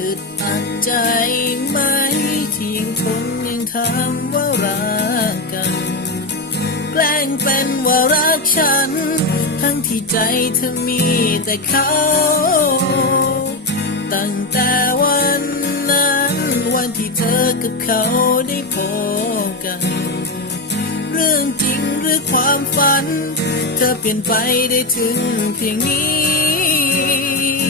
อึดอัดใจไหมที่ยังทนยังคำว่ารักกัน แกล้งเป็นว่ารักฉัน ทั้งที่ใจเธอมีแต่เขา ตั้งแต่วันนั้น วันที่เธอกับเขาได้พบกัน เรื่องจริงหรือความฝัน เธอเปลี่ยนไปได้ถึงเพียงนี้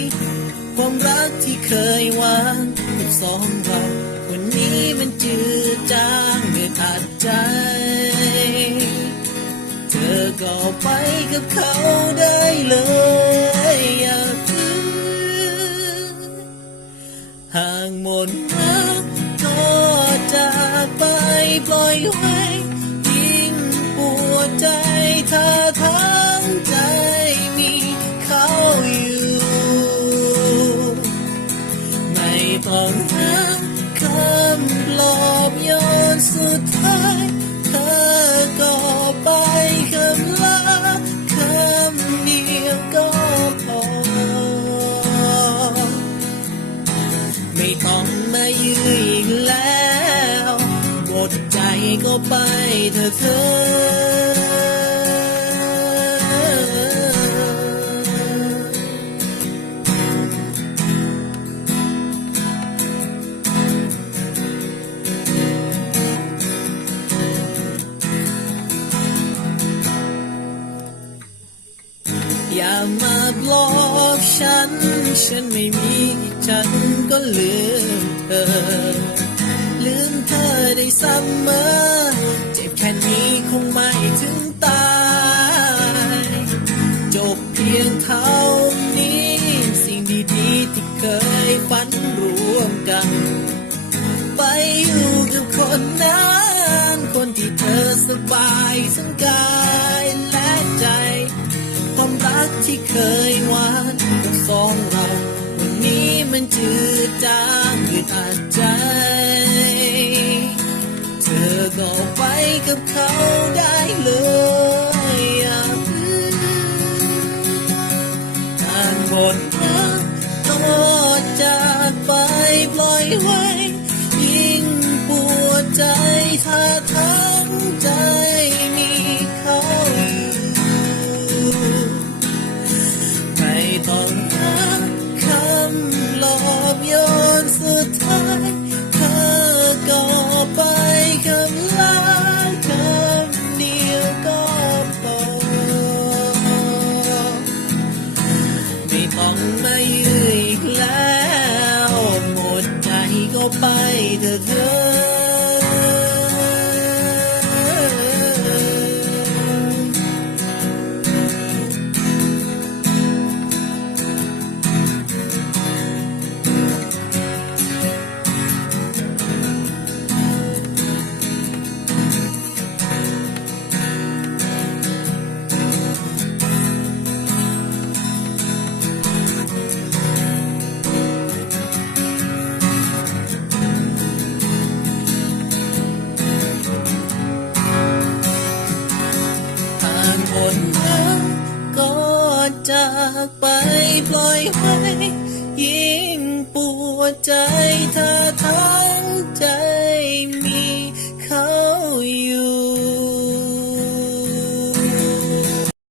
เคยวางกับสองเราวันนี้มันจืดจางเดือดอัดใจ เธอก็ไปกับเขาได้เลยอย่าฟื้นห่างหมดรักก็จากไปปล่อยไว้ยิ่งปวดใจถ้าทั้ ไปเถอะเธออย่ามาบลอกฉัน ฉันไม่มีฉันก็ลืมเธอ ลืมเธอได้เสมอ บายทั้งกายและใจความรักที่เคยหวานกับสองเราวันนี้มันจืดจางอึดอัดใจ เธอก็ไปกับเขาได้เลยอย่าพื้นการหมดรักก็จากไปปล่อยไว้ ยิ่งปวดใจถ้าทั้งใใจก็ไป จากไปปล่อยไว้ยิ่งปวดใจเธอ